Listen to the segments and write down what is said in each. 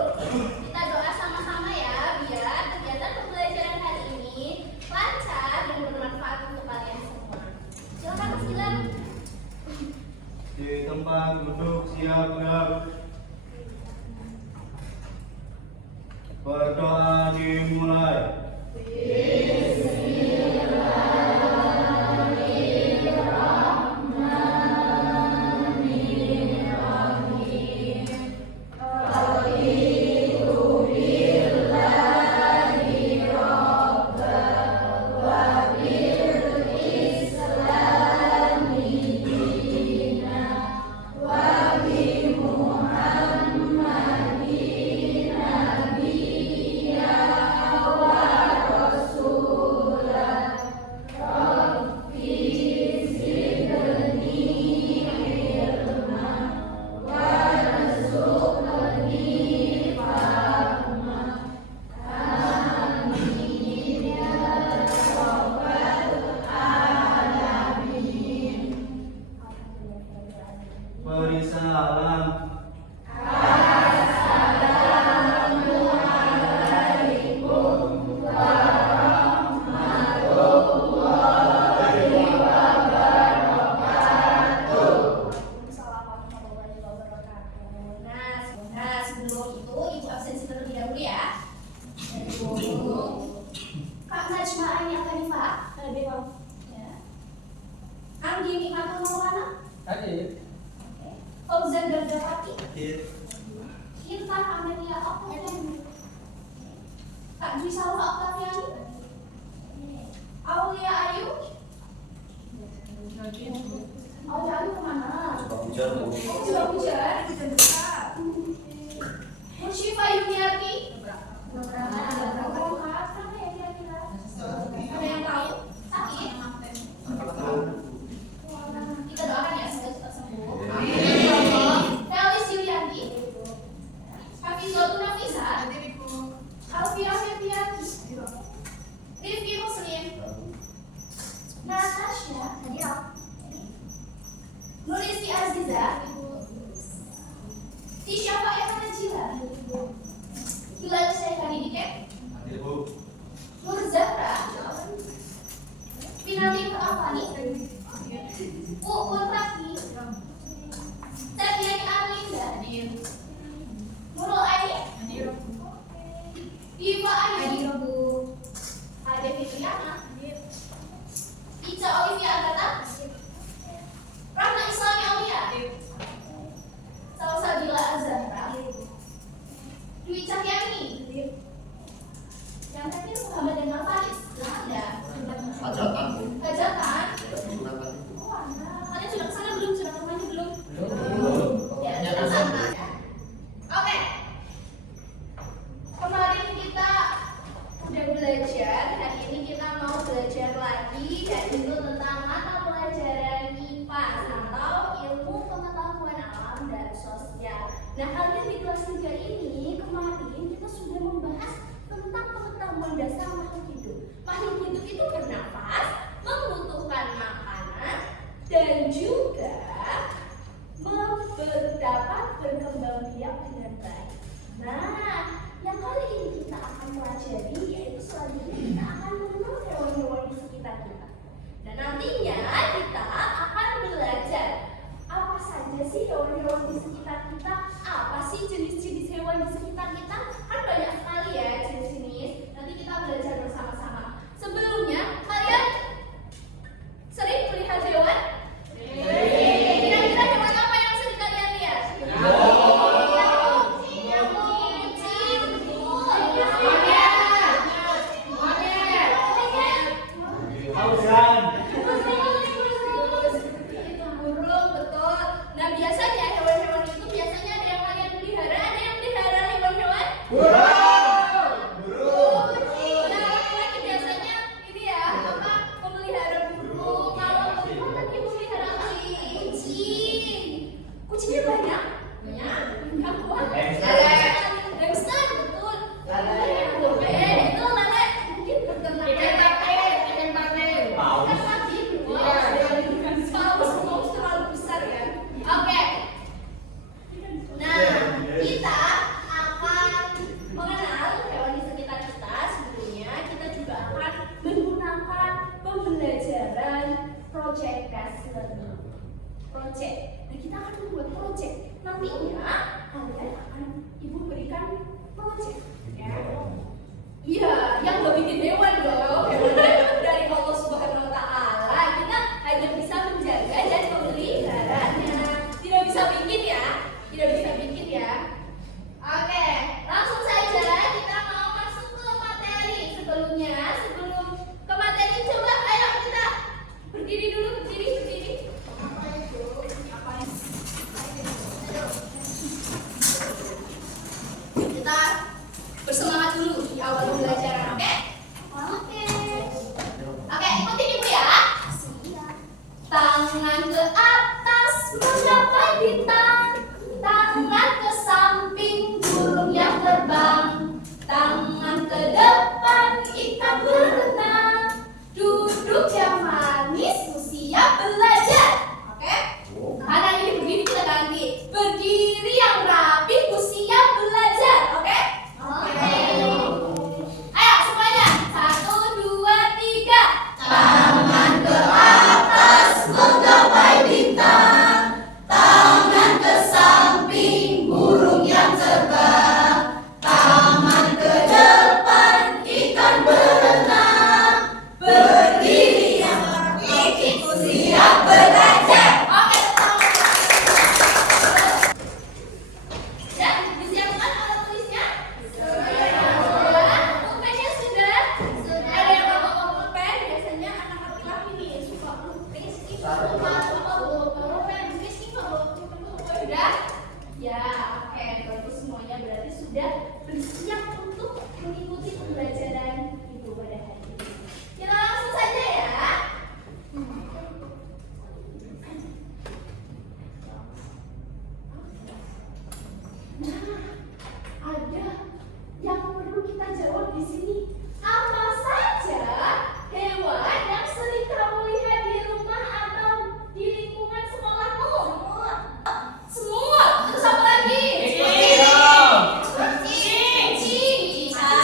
yuk kita doa sama-sama ya, biar kegiatan pembelajaran hari ini lancar dan bermanfaat untuk kalian semua. Silakan Mas Gilang. Di tempat duduk siap gerak. Berdoa dimulai. Beri salam. Nah, sebelum itu Ibu absensi terlebih dahulu ya. Kak Najma Aini Akanifah. Ya. Anggi Nikmatul Maulana. Hadir. Fauzan Gardapati. Hadir. Intan Amelia Oktaviani. Kak Dwi Salwa Oktaviani. Aulia Ayu. Aulia Ayu kemana? Hujan. Oh, sudah hujan. Musyifa Yuniarti. Ada yang tahu? Sakit? Kita doakan ya semoga cepat sembuh. Felis Yulianti. Hafizatun Nafisa. Alfiah Febianti. Rifki Muslim. Natasha. Nuristi Aziza. Tisha Faeha Najila. Bilal Syekhani Diket. Hadir, Bu. Nur Zahra. Pinami Afani. Uun Raki. Safiani Arlinda. Nurul Aini. Diva Ayu. Ade Fitriana. Ica Olivia Agatha. Rahma Islami Aulia. Salsabila Azahra. Dwi Cahyani. Yang terakhir Muhammad dan Faris. Ada. Hajatan, Bu. Hajatan. Sunatan itu. Oh, kalian sudah kesana belum? Sudah ke rumahnya belum? Belum. Ya, sudah kesana. Oke. Kemarin kita udah belajar. Hari ini kita mau belajar lagi, dan itu tentang mata pelajaran IPA atau ilmu pengetahuan alam dan sosial. Nah, kalian di kelas 3 ini kemarin kita sudah membahas tentang pengetahuan dasar makhluk hidup. Makhluk hidup itu bernafas, membutuhkan makanan, dan juga dapat berkembang biak dengan baik. Nah, yang kali ini kita akan pelajari yaitu selanjutnya kita akan mengenal hewan-hewan di sekitar kita. Dan nantinya kita akan belajar apa saja sih hewan-hewan di sekitar kita, apa sih jenis-jenis hewan di sekitar kita. Kan banyak sekali ya jenis-jenis. Nanti kita belajar bersama-sama. Sebelumnya, kalian sering melihat hewan? Kira-kira hewan apa yang sering kalian lihat? Itu burung, betul. Nah, biasanya hewan-hewan itu biasanya ada yang kalian pelihara, ada yang pelihara hewan-hewan? Nah, laki-laki biasanya ini ya, apa, memelihara burung. Kalau perempuan tadi memelihara apa? Kucing. Kucingnya banyak? Banyak kuat. Hamster, betul. Itu lele. Mungkin beternak. Paus terlalu besar ya. Oke. Nah, kita akan project. Nah, kita akan membuat project. Nantinya kalian akan ibu berikan project. Ya. Iya, yang nggak bikin hewan dong. Hewan dari Allah Subhanahu Wa Taala. Kita hanya bisa menjaga dan memeliharanya. Tidak bisa bikin ya. Tidak bisa bikin ya. Oke, langsung saja kita mau masuk ke materi. Sebelum ke materi, coba ayo kita berdiri dulu, berdiri. Apa itu? Kita bersemangat dulu di awal pembelajaran, oke? Oke. Oke, ikutin ibu ya. Tangan ke atas menggapai bintang, tangan ke samping burung yang terbang, tangan ke depan ikan berenang, duduk yang manis siap belajar. Oke? Kanan ini berdiri, kita ganti. Berdiri yang rapi siap belajar. Oke? Oke. Ayo semuanya. 1, 2, 3. Tangan ke atas menggapai bintang, tangan ke samping burung yang terbang, tangan ke depan ikan berenang, berdiri yang rapi siap belajar. Oke, ya, disiapkan alat tulisnya? Sudah. Pulpennya sudah? Ada yang bawa pulpen? Biasanya anak laki-laki nih suka lukis, sudah? Ya, oke, bagus semuanya berarti sudah bersiap untuk mengikuti pembelajaran ibu pada hari ini. Kita langsung saja ya. Nah, ada yang perlu kita jawab di sini. Apa saja hewan yang sering kamu lihat di rumah atau di lingkungan sekolahmu? Semut. Terus apa lagi? Kucing. Cicak.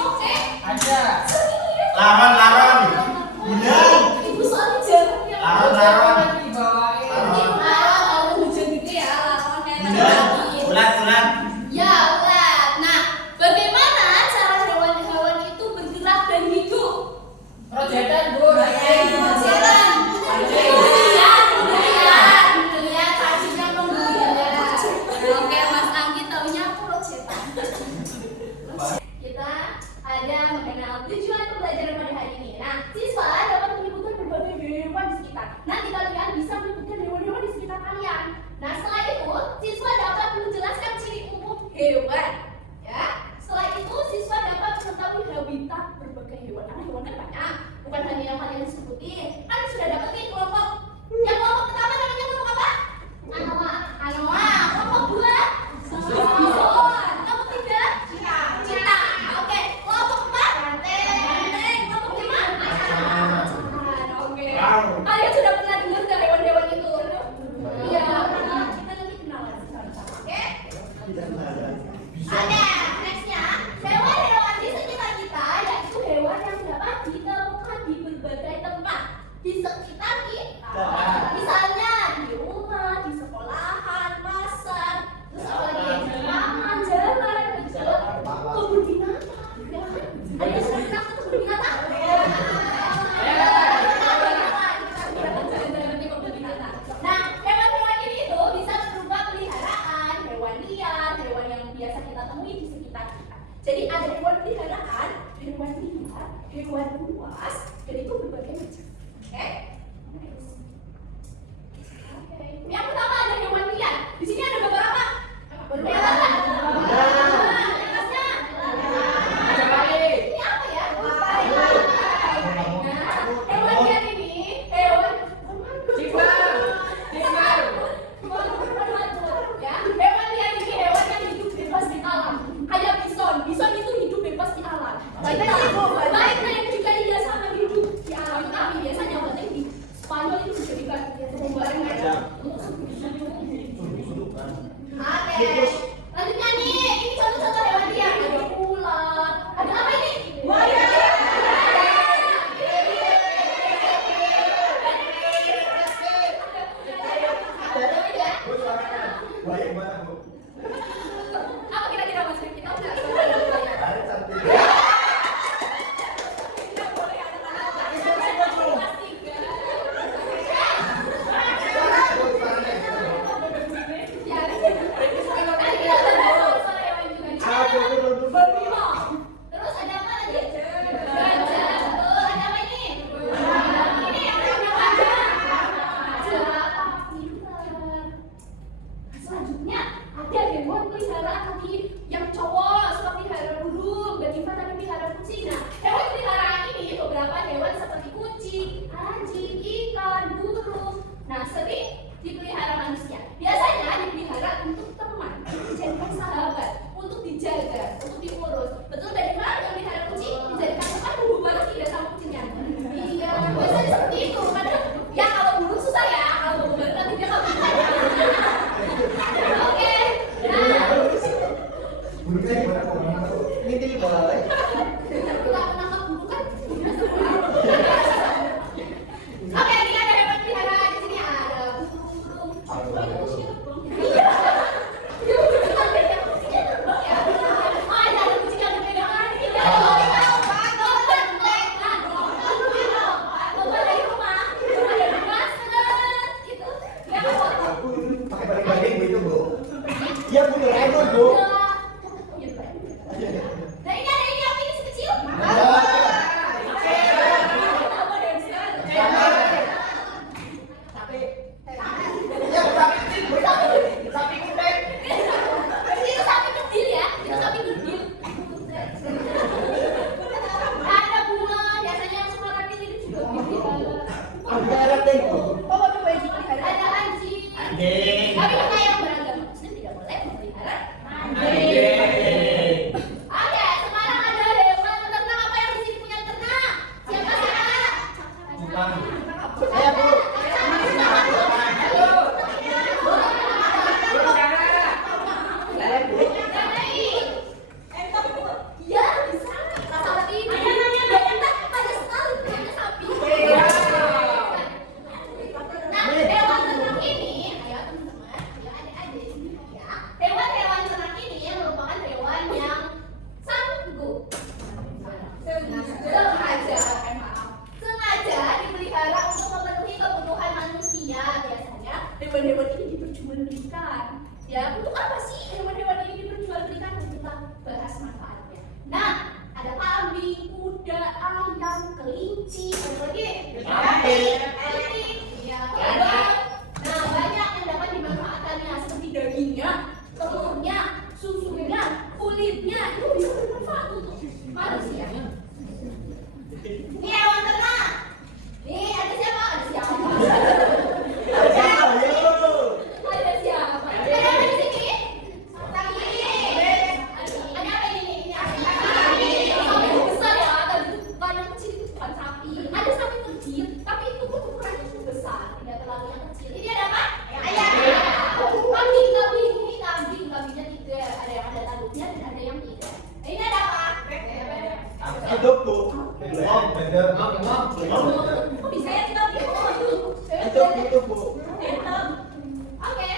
Oke. Sering lihat. Laron. Udang. Ibu soalnya jarang yang Laron. Ulat. Ya, ulat. Nah, bagaimana cara hewan-hewan itu bergerak dan hidup? Proyekan, Bu. Lihat hasilnya menggeliat. Oke, Mas Anggi taunya proyekan. Kita ada mengenal tujuan pembelajaran pada hari ini. Nah, siswa dapat menyebutkan berbagai hewan di sekitar. Nanti kalian bisa menyebutkan hewan-hewan di sekitar kalian. Nah, setelah itu siswa dapat menjelaskan ciri umum hewan. Ya, setelah itu siswa dapat mengetahui habitat berbagai hewan. Karena hewan kan banyak, bukan hanya yang kalian sebutin. Kan sudah dapat nih kelompok. Yang kelompok pertama namanya kelompok apa? Anoa. Kelompok 2? Bison. Kelompok 3? Cita. Oke. Kelompok 4? Banteng. Kelompok 5? Macan. Oke. Kalian sudah pernah dengar nggak hewan-hewan itu? Iya. Kita nanti kenalan sama-sama. Oke? Oke, nextnya hewan-hewan di sekitar kita yaitu hewan yang dapat ditemukan di berbagai tempat di sekitar kita. Misalnya di rumah, di sekolahan, pasar, terus apa lagi? Taman, jalan, kebun binatang. Ya kan? Ada yang sudah pernah ke kebun binatang? Nah, hewan-hewan ini itu bisa berupa peliharaan, hewan liar, hewan yang biasa kita temui di sekitar kita. Jadi ada hewan peliharaan, hewan liar, hewan buas, dan itu berbagai macam. Oke? Yang pertama ada hewan liar. Di sini ada beberapa. Beberapa. Yang khasnya. Ini apa ya? Nah, hewan liar ini hewan ya, hewan liar ini hewan yang hidup bebas di alam. Kayak bison. Bison itu hidup bebas di alam. Baiknya yang juga dia sama hidup di alam, tapi biasanya penting di ada hewan peliharaan lagi yang cowok suka pelihara burung, dan Diva tadi pelihara kucing. Nah, hewan peliharaan ini beberapa hewan seperti kucing, anjing, ikan, burung. Nah, sering dipelihara manusia. Biasanya dipelihara untuk teman, dijadikan sahabat, untuk dijaga, untuk diurus. Betul dari mana yang pelihara kucing dijadikan teman, bubu banget tidak sama kucingnya. Iya, biasanya seperti itu. Kadang ya kalau burung susah ya, kalau bubu banget nanti dia nggak bisa. Oke, nah. Burungnya gimana? Ini bola. Nggak menangkap burung kan? Oke, ini ada hewan peliharaan di sini ada burung. Oh, itu kucingnya terbang. Iya. Iya, betul kan? Kucingnya terbang ya. Oh, ada kucing yang dipegangan. Iya. Coba dari rumah. Coba dari rumah. Gitu. Ya, Pakai balik-balik gitu, Bu. Iya, Bu, Doraemon, Bu. Nah, ini ada yang ini kecil. Itu sapi kecil ya, itu sapi kecil. Ada bunga, biasanya yang suka rapid ini juga ada anjing. Anjing. Tapi pakai yang beragam. Muslim tidak boleh memelihara anjing. Anjing. Oke, sekarang ada hewan ternak apa yang di sini punya ternak? Siapa? Bukan. Saya, Bu. Ya, bisa. Sapi. Ada sekali punya sapi. Nah, hewan ternak ini, ayo teman-teman, ya adik-adik, ya. Hewan-hewan ternak ini merupakan hewan yang sengaja dipelihara untuk memenuhi kebutuhan manusia. Biasanya hewan-hewan ini diperjualbelikan. Ya, untuk apa sih hewan-hewan ini diperjualbelikan? Kita bahas manfaatnya. Nah, ada kambing, kuda, ayam, kelinci, apa lagi? Kelinci. Iya, kerbau. Nah, banyak yang dapat dimanfaatkannya seperti dagingnya, telurnya, susunya, kulitnya, itu bisa bermanfaat untuk manusia. Ini hewan ternak. Nih, ada siapa? Ada siapa? Ada siapa, yuk? Ada siapa? Ada apa di sini? Sapi. Ada apa ini? Ini sapi. Sapi besar ya, tadi itu bukan yang kecil, itu bukan sapi. Ada sapi kecil, tapi itu pun ukurannya cukup besar, tidak terlalu yang kecil. Ini ada apa? Ayam. Kambing. Ini kambingnya tiga. Ada yang ada tanduknya dan ada yang tidak. Ini ada apa? Hidup, Bu. Kok bisa ya kita Hidup, Bu. Oke,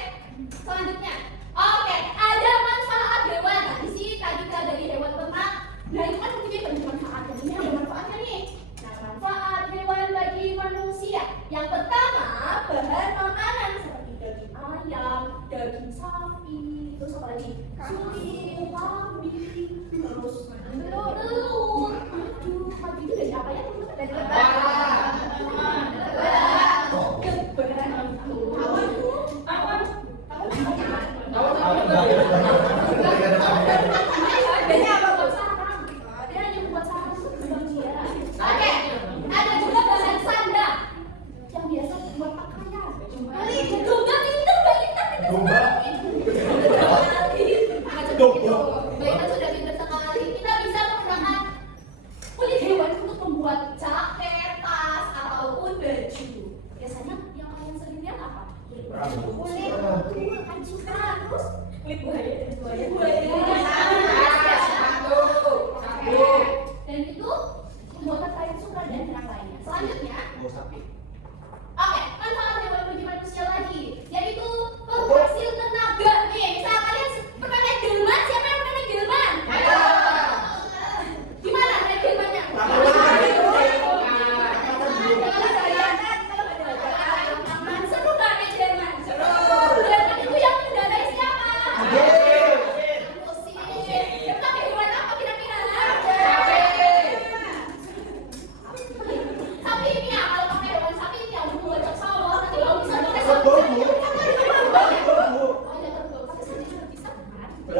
selanjutnya. Oke, ada manfaat hewan. Nah, di sini tadi kita dari hewan ternak. Nah, itu kan punya banyak manfaat. Jadi ini ada manfaatnya nih. Nah, manfaat hewan bagi manusia. Yang pertama, bahan makanan seperti daging ayam, daging sapi, terus apa lagi? Susu, kambing, terus telur. Aduh, kambing itu dari apa ya? Dari lebah. Oke, ada juga bahan sandang yang biasa buat pakaian. Domba pintar, Baiklah, sudah pintar sekali. Kita bisa menggunakan kulit hewan untuk membuat jaket, tas, ataupun baju. Biasanya yang kalian sering lihat apa? Kulit anjing, terus kulit buaya. Dan itu pembuatan kain sutra dan benang lainnya. Selanjutnya, oke, manfaat hewan bagi manusia lagi, yaitu penghasil tenaga. Nih, misal kalian pernah naik delman, siapa yang pernah naik delman? Gimana naik delmannya? Seru nggak naik delman? Delman itu yang mengendarai siapa? Manusia. Bu,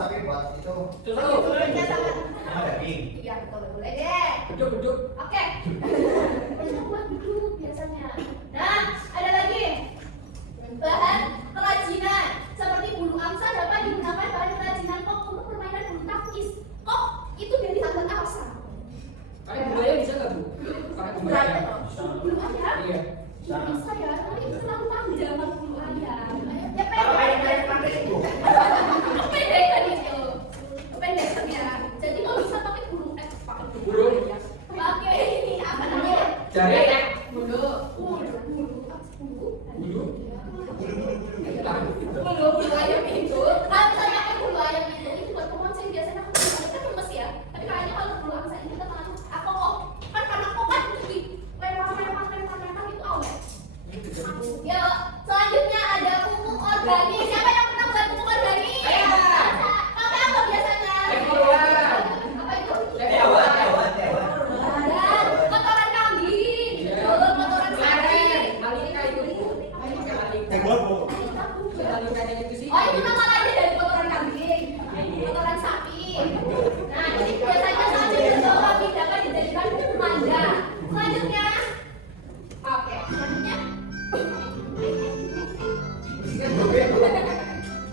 sapi buat itu. Susu. Kulitnya sama. Sama daging. Iya betul, boleh deh. Beduk. Oke. Ini buat duduk biasanya. Nah, ada lagi bahan kerajinan seperti bulu angsa dapat digunakan bahan kerajinan kok untuk permainan bulu tangkis. Kok itu dari tanggal angsa? Pakai budaya bisa nggak bu? Pakai budaya. Bulu ayam? Iya. Ya, bisa ya, tapi itu terlalu panjang kalau bulu ayam. Ya Kalau pendek. kayak pakai itu. Kependekan itu. Kependekan ya. Jadi kalau bisa pakai bulu pakai Bulu. ayam. Pakai ini apa namanya? Jari. Bulu. Bulu. Bulu ayam itu, kalau misalnya pakai bulu ayam itu buat pemancing biasanya kan lemes ya. Tapi kayaknya kalau bulu angsa ini kita tangan aku kan karena kok kan di lempar itu awet. Ya, selanjutnya ada pupuk organik. Siapa yang pernah buat pupuk organik? Pakai apa biasanya? Apa itu? Hewan. Dan kotoran kambing, kotoran sapi. Malika itu. Pakai malika. Buat Bu. Malika itu sih. Oh itu nama lainnya dari kotoran kambing, kotoran sapi. Nah ini biasanya sapi berdoa tidak akan dijadikan pupuk manja. Selanjutnya, oke, selanjutnya,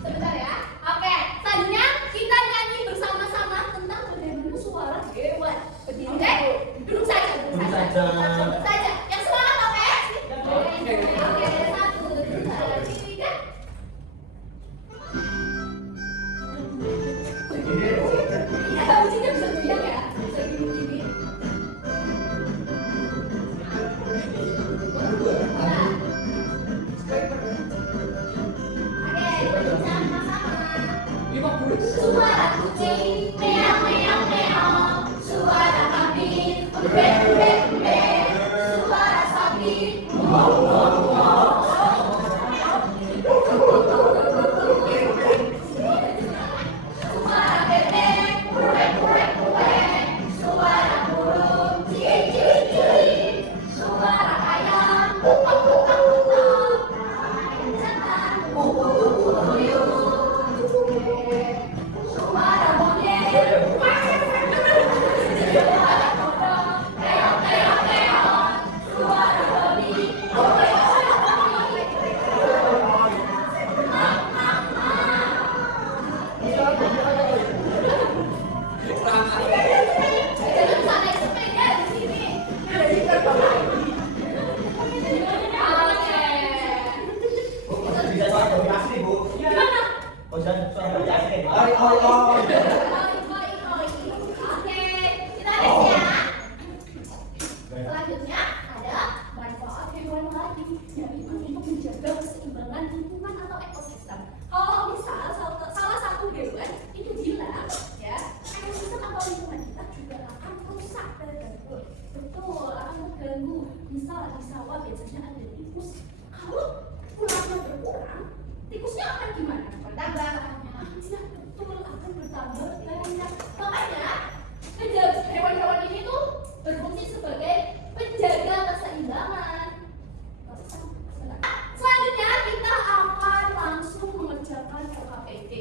sebentar ya. Oke, selanjutnya kita nyanyi bersama-sama tentang bagaimana suara hewan. Berdiri deh, duduk saja. Duduk saja. Duduk saja. Yang semangat oke? Oke. Oke, satu, dua, tiga. Ya, kucingnya bisa goyang ya. Bisa gini-gini. Nah. Oke, sama-sama. 50. Suara kucing, meow meow meow. Suara kambing, umbek umbek umbek. Suara sapi, wow wow wow. Suara bebek, uwek uwek uwek. Suara burung, ciri ciri ciri. Suara ayam, kupak kupak kupak. Ayam jantan, suara monyet, suara kodok, keong keong keong. Suara babi, jangan bisa naik sepeda di sini. Oke. Bisa suara babi asli Bu. Gimana? Oh, suara babi asli. Oke, kita tes ya. Selanjutnya ada manfaat hewan lagi, yaitu untuk menjaga keseimbangan lingkungan atau ekosistem. Kalau misal salah satu hewan itu hilang, ya ekosistem atau lingkungan kita juga akan rusak terganggu. Betul, akan terganggu. Misal di sawah biasanya ada tikus. Kalau ularnya berkurang, tikusnya akan gimana? Bertambah. Iya, betul, akan bertambah banyak. Makanya hewan-hewan ini tuh berfungsi sebagai penjaga keseimbangan. Selanjutnya kita akan langsung mengerjakan LKPD.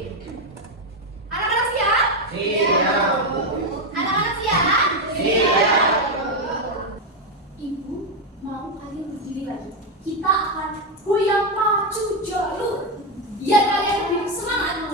Anak-anak siap? Siap. Anak-anak siap? Siap. Ibu mau kalian berdiri lagi. Kita akan goyang pacu jalur. Biar kalian lebih semangat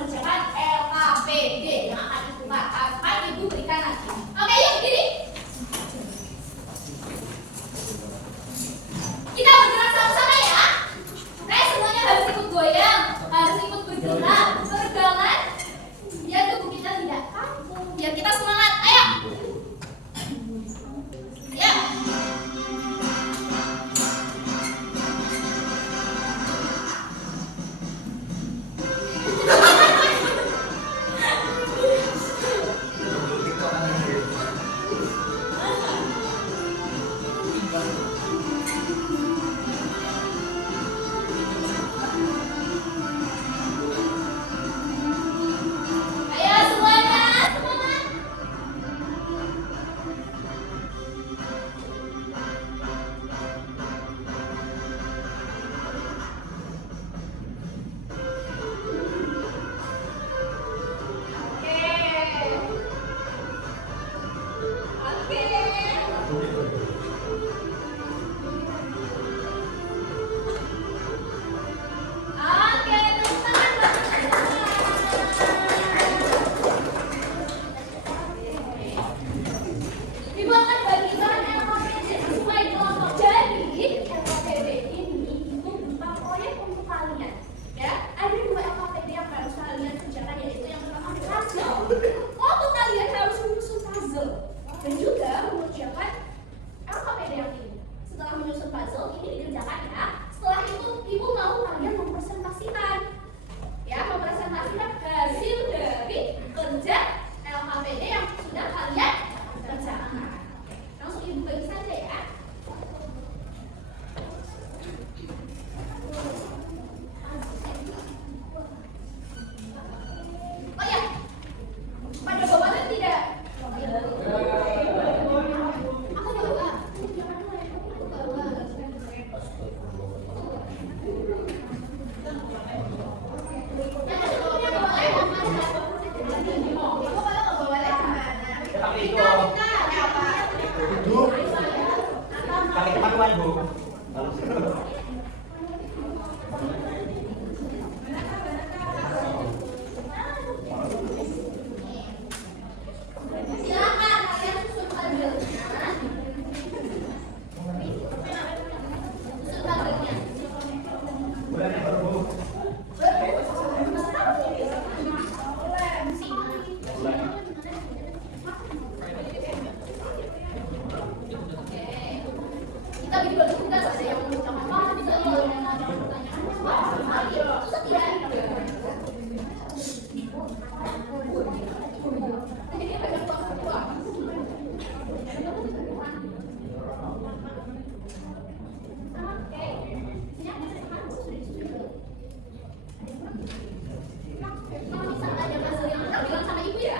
Bisa ada hasil yang pernah bilang sama ibu ya?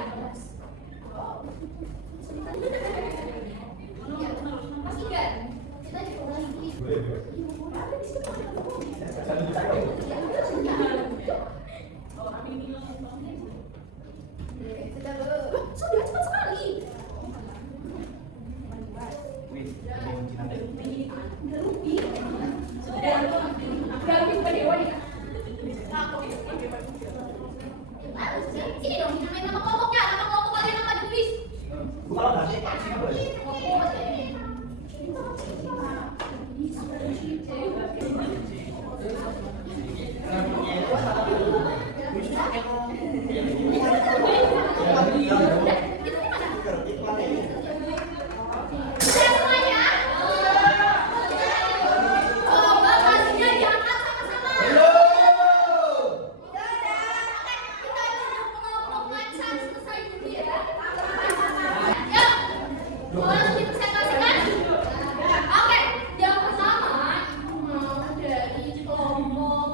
Iya, Mas Igan, kita coba lagi. Ada di situ. Sudah cepat sekali. Sini dong, namain nama kelompoknya, nama kelompok kalian apa ditulis? Kalau nggak sih, sini boleh. Coba kasihnya diangkat sama-sama. Kita kelompok macan selesai dulu ya. Yuk, mau langsung dipresentasikan? Oke, yang pertama ibu mau dari kelompok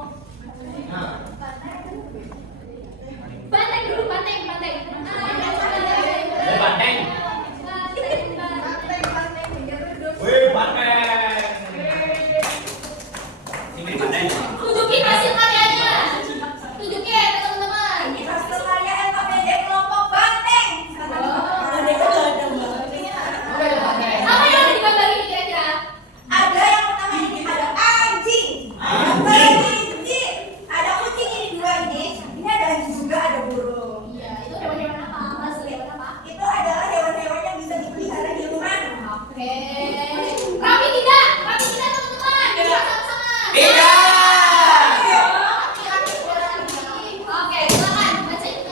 Banteng dulu, banteng. Wih, Banteng. Ini Banteng. Tunjukin hasil karyanya. Tunjukin ke teman-teman. Apa yang ada di gambar ini kira-kira? Ada yang pertama ini ada anjing, ada kelinci, ada kucing ini dua ini ada anjing juga ada burung. Iya, itu hewan-hewan apa? Mas, hewan apa? Itu adalah hewan-hewan yang bisa dipelihara di rumah. Oke. Rapi tidak teman-teman. Bisa sama-sama. Tidak. Oke, silakan baca itu.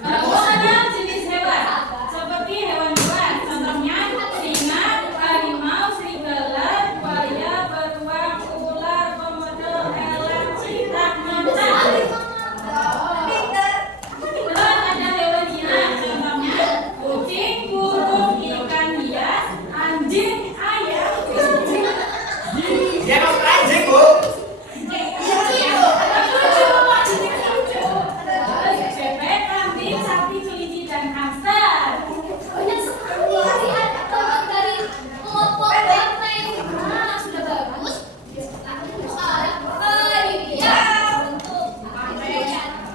Ada jenis hewan seperti hewan buas, contohnya singa, harimau, serigala, buaya, beruang, ular, komodo, elang, cicak, macan. Pinter. Terus ada hewan jinak, contohnya kucing, burung, ikan hias, anjing, ayam. Dia mau anjing, Bu. Terus bebek, kambing, sapi, kelinci, dan hamster. Banyak sekali teman dari kelompok banteng. Nah, sudah bagus. Sekarang ya untuk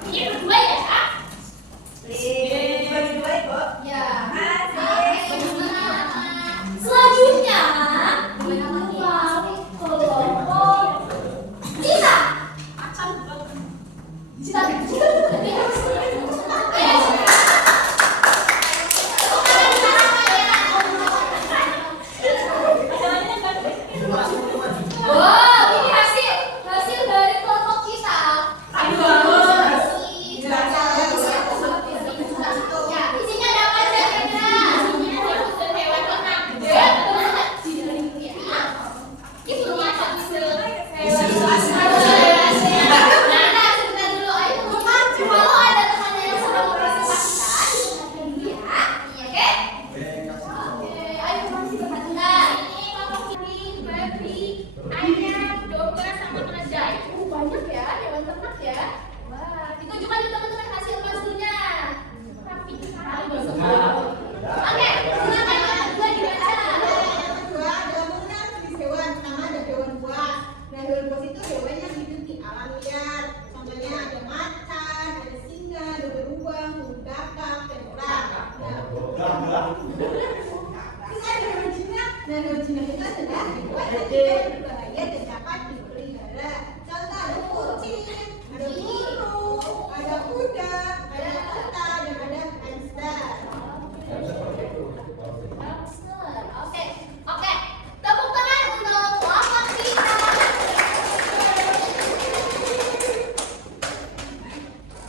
ini berdua ya. Bagi dua itu. Ya. Selanjutnya kelompok Cita. Wow, ini hasil dari kelompok kita. Ya, isinya ada apa aja kira-kira? Hewan ternak. Itu apa? Nah, sebentar dulu. Ayo, kalau ada temannya yang sedang mempresentasikan, didengarkan dulu ya. Iya, oke? Oke, ayo masih berhati-hati. Ini kelompok kucing, babi, ayam, domba, sama keledai. Banyak ya, hewan ternak ya. Wah, ditunjukkan di teman-teman hasilnya. Rapi. Oke, silakan yang kedua dibaca. Kedua ada bangunan jenis hewan. Pertama ada hewan buas. Nah, hewan buas itu hewan yang hidup di alam liar. Contohnya ada macan, ada singa, ada beruang, gagak, dan ular. Terus ada hewan jinak. Nah, hewan jinak itu adalah hewan yang tidak berbahaya dan dapat dipelihara. Contoh ada kucing, ada burung, ada kuda, ada unta, dan ada hamster. Oke. Tepuk tangan untuk kelompok kita.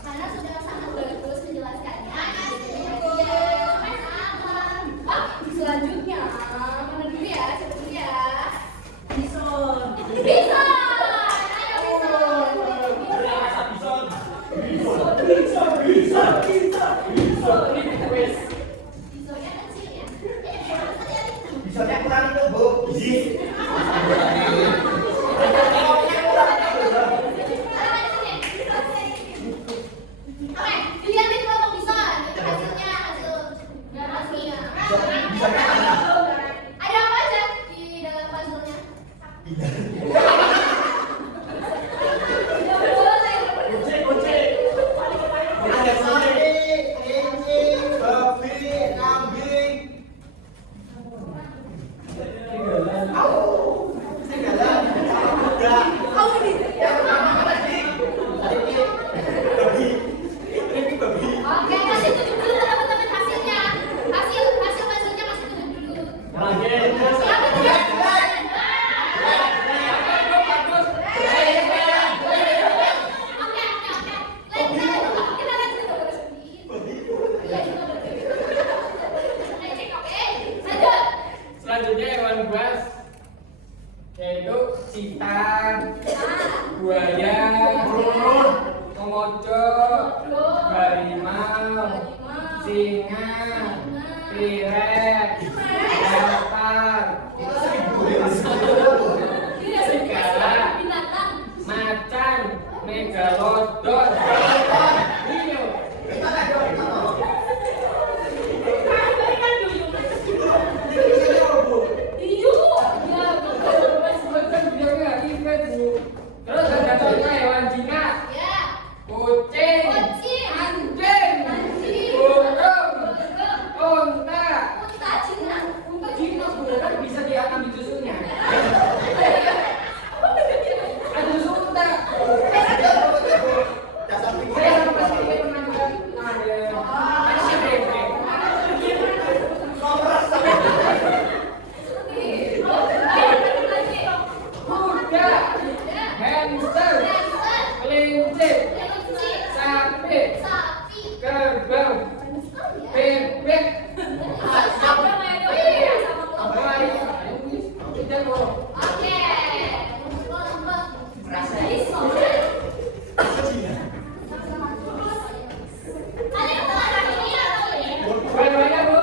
Karena sudah sangat bagus menjelaskannya. Selanjutnya, mana dulu ya? Siapa dulu ya? Bison. Bisonnya kecil ya. Bisa kurang itu, Bu. Gizi. Taruh di sini. ada sapi, kelinci, babi, kambing. Serigala, kuda. Yang pertama apa tadi? Babi. Ini babi. Oke, kasih tunjuk dulu teman-teman hasilnya. Hasilnya kasih tunjuk dulu. Siapa dia? Oke. Kita lanjut dulu. Oke, lanjut. Selanjutnya hewan buas yaitu citan, buaya, komodo, harimau, singa, pirek, leopard, serigala, Binatang. macan, megalodon, hiu. Terus ada contoh hewan jinak, Ya. kucing, Kucing. anjing, burung, unta. Unta jinak. Unta jinak beneran bisa diakan di susunya. Ada susu unta. Saya pasti pernah lihat ada bebek. Kuda, hamster, kelinci, sapi, kerbau, bebek. Apa lagi? Tidak mau. Banyak bu.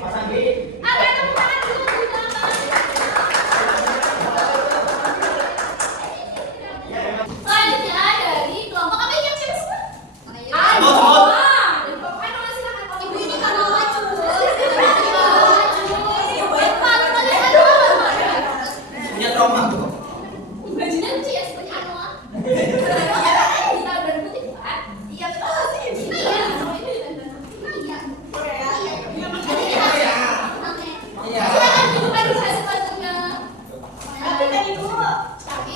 Mas Andi. Selanjutnya dari kelompok apa yang siapa semua? Ibu ini karena maju. Punya trauma tuh. Bajunya lucu ya seperti Anoa. Kita berputih kan? Iya betul sih. Iya. Iya. Silakan tunjukkan hasil sepatunya. Tapi tadi Bu. Tapi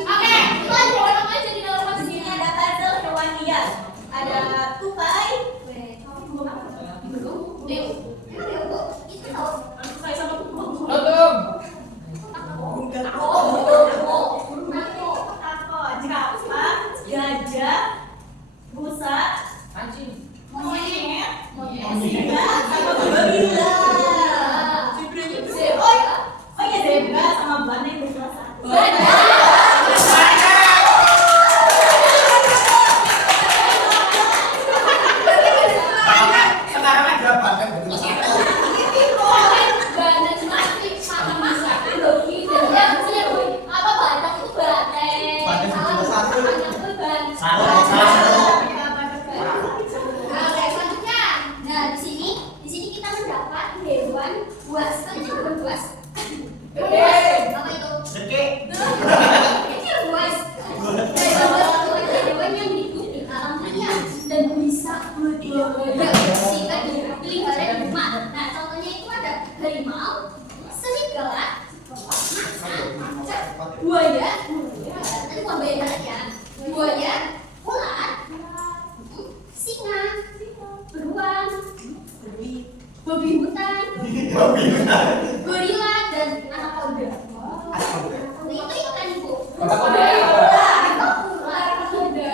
Oke, lanjut orang aja di dalam Di posisi sini ada puzzle hewan liar. Ada tupai. Tutup. Tako, jerapah, gajah, busa, Anjing. monyet, zebra, sama gorila. Oh ya zebra sama bana yang berkuasa. Sekarang ada badan bentuk satu. Badan bentuk satu. Salah. Oke, selanjutnya. Nah, di sini kita mendapat hewan buas. Ini bukan buas. Apa itu? Sedikit. Kecil buas. Hewan yang hidup di alam liar dan bisa berbudaya. Kita dipelihara di rumah. Nah, contohnya itu ada harimau, serigala, macan, buaya. Tadi bukan buaya darat ya. Buaya, ular, singa, beruang, babi hutan, gorila dan anaconda. Itu ikan ibu. Anaconda. Anaconda.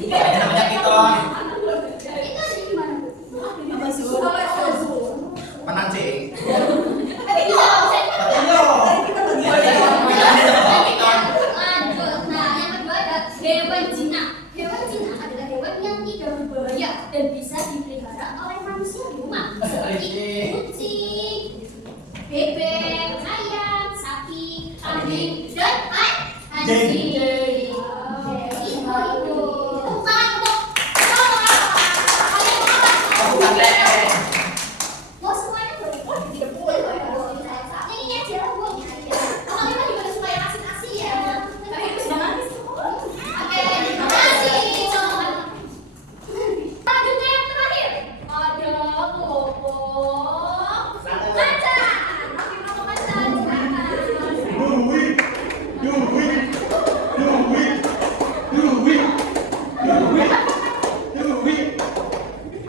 Ada namanya piton. Itu ada di mana? Apa sih? Menang sih. Lanjut. Nah, yang kedua ada hewan jinak. Hewan jinak adalah hewan yang tidak berbahaya dan bisa dipelihara oleh manusia di rumah. Seperti kucing, bebek, ayam, sapi, kambing, dan anjing. Itu. Tepuk tangan untuk boleh. Mau semuanya boleh? Oh, tidak boleh. Nyanyi aja lah, Bu. Kalau kita juga suka yang asing-asing ya. Tapi itu sudah manis. Oke, terima kasih. Selanjutnya yang terakhir ada kelompok macan. Oke, kelompok macan.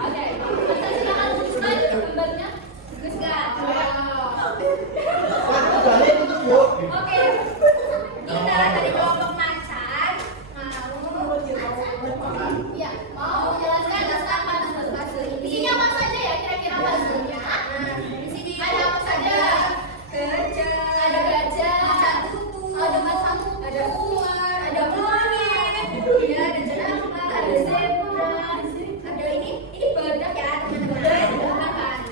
Oke, macan silakan tunjukkan gambarnya. Bagus nggak? Balik itu bu. Oke, kita dari kelompok macan ya mau menjelaskan tentang puzzle ini. Isinya apa saja ya kira-kira puzzle-nya? Di sini ada apa saja? Ada gajah, ada macan, ada ular, ada monyet, ya, ada jerapah, ada zebra, ada ini badak ya teman-teman.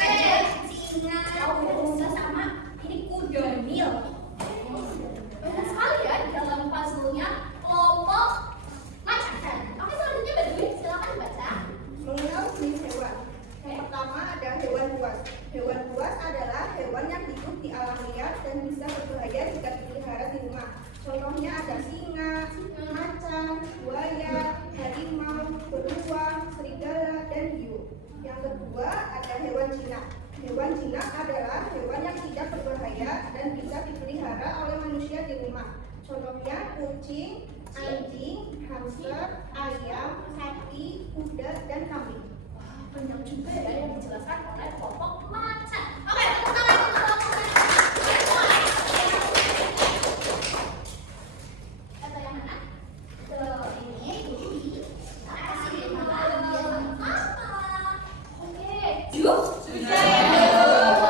Terus singa, sama ini kuda Nil. Banyak sekali ya di dalam puzzle-nya kelompok macan. Oke, selanjutnya Badui, silakan baca. Mengenal jenis hewan. Yang pertama ada hewan buas. Hewan buas adalah hewan yang hidup di alam liar dan bisa berbahaya jika dipelihara di rumah. Contohnya ada singa, macan, buaya, harimau, beruang, serigala, dan hiu. Yang kedua ada hewan jinak. Hewan jinak adalah hewan yang tidak berbahaya dan bisa dipelihara oleh manusia di rumah. Contohnya kucing, anjing, hamster, ayam, sapi, kuda, dan kambing. Banyak juga ya yang dijelaskan oleh kelompok macan. Oke, tepuk tangan untuk kelompok macan. Kata yang mana? Ini. Kasih apa? Oke. Yuk.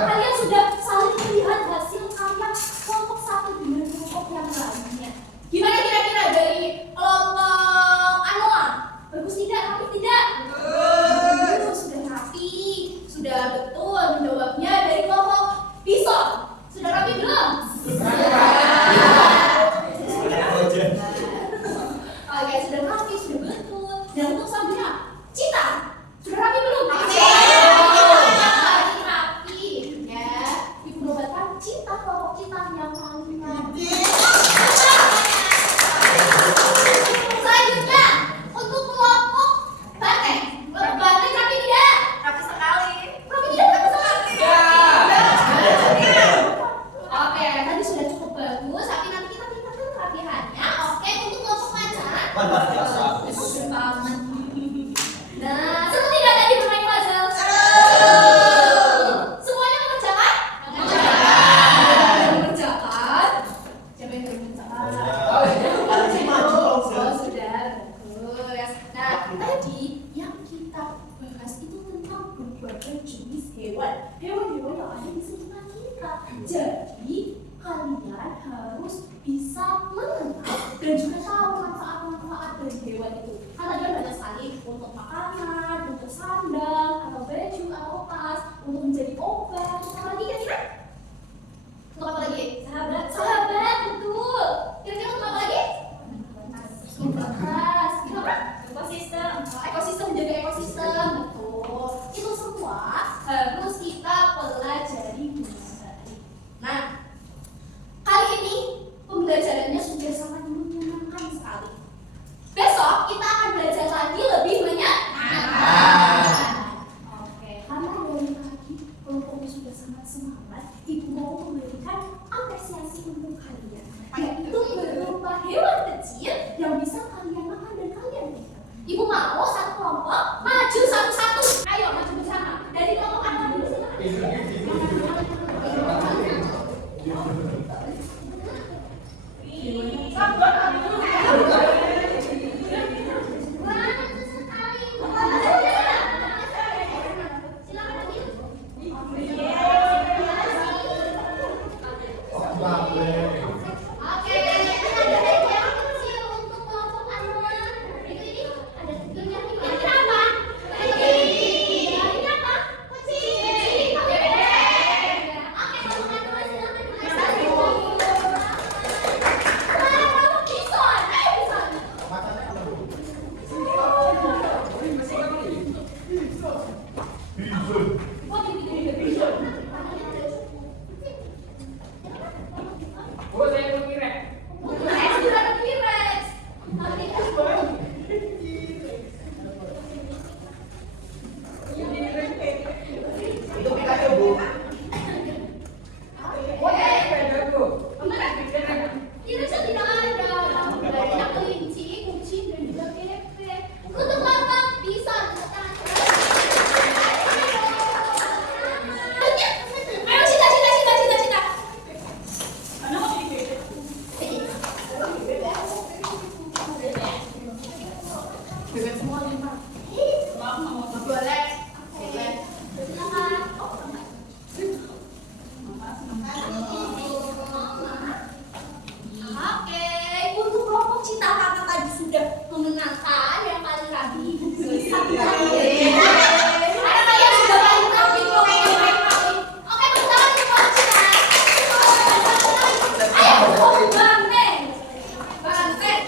Kalian sudah saling melihat hasil karya kelompok satu dengan kelompok yang lainnya. Gimana kira-kira dari kelompok Anoa? Bagus tidak? Rapi tidak? Sudah rapi, sudah betul menjawabnya. Dari kelompok Bison, sudah rapi belum? Oke, sudah rapi, sudah betul. Dan untuk selanjutnya, Cita, sudah rapi belum? Rapi, ya. Ibu nobatkan Cita, kelompok Cita yang paling rapi. Selanjutnya, untuk kelompok Banteng. Kelompok Banteng rapi tidak? Rapi sekali. Rapi tidak? Rapi sekali. Oke, tadi sudah cukup bagus. Tapi nanti kita tingkatkan kerapihannya. Oke, untuk kelompok macan. Luar biasa. Sudah banget. Nah, seru tidak tadi bermain puzzle? Semuanya mengerjakan? Mengerjakan. Siapa yang mengerjakan? Oh, sudah bagus. Nah, tadi yang kita bahas itu tentang berbagai jenis hewan. Hewan-hewan yang ada di sekitar kita. Jadi, kalian harus bisa mengenal dan juga tahu manfaat-manfaat dari hewan itu. Kan tadi banyak sekali untuk makanan, untuk sandang, atau baju, atau tas, untuk menjadi obat, untuk apa lagi kira-kira? Untuk apa lagi? Sahabat, betul. Kira-kira untuk apa lagi? Membahas, ekosistem, menjaga ekosistem, betul. Itu semua harus kita pelajari dengan baik. Nah, kali ini pembelajarannya sudah sangat menyenangkan sekali. Besok kita akan belajar lagi lebih menyenangkan. Oke, karena dari tadi kelompoknya sudah sangat semangat, Ibu mau memberikan apresiasi untuk kalian, yaitu berupa hewan kecil yang bisa kalian makan dan kalian pegang. Ibu mau satu kelompok maju satu-satu. Ayo maju bersama. Dari kelompok apa dulu silakan. Oke, ini ada yang kecil untuk kelompok Anoa. Ini ada kecilnya. Ini apa? Ini Bebek semua nih, Pak. Maaf, nggak mau pakai. Boleh. Boleh. Silakan. Oh, enggak. Oke, untuk kelompok Cinta Kakak tadi sudah memenangkan yang paling rapi. Karena kalian sudah paling rapi kelompok yang paling rapi. Oke, tepuk tangan untuk kelompok Cinta. Ayo, Banteng. Banteng.